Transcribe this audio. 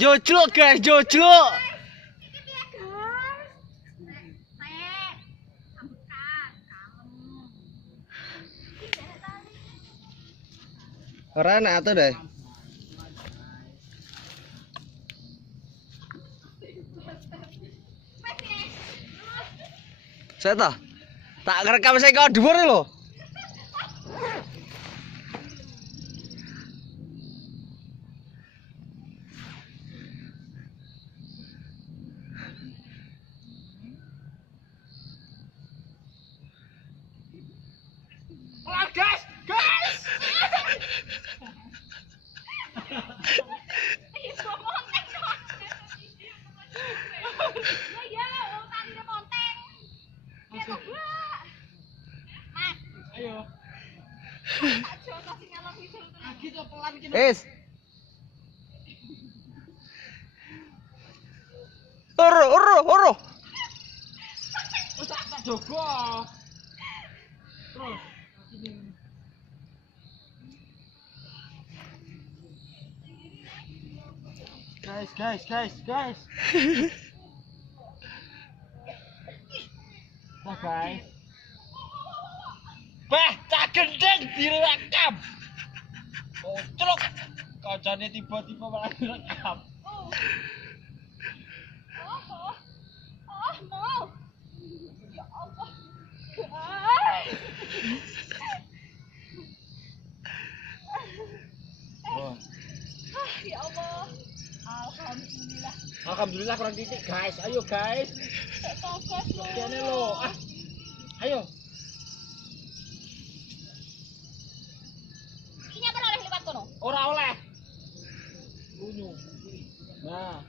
Jojlok guys, jojlok. Ora enak tuh deh. Saya tak ngerekam saya kau dhuwur lho. Guys, guys. Ayo. Es. Oro. Tak jogo. Terus. Guys. Nah, guys. Bah, tak gendeng direkam. Celok. Kancane tiba-tiba malah direkam. Ya Allah. Alhamdulillah. Alhamdulillah kurang titik, guys. Ayo, guys. Tokos lo. Kene lo. Ayo. Ini apa oleh lipat kono? Ora oleh. Unyu. Nah.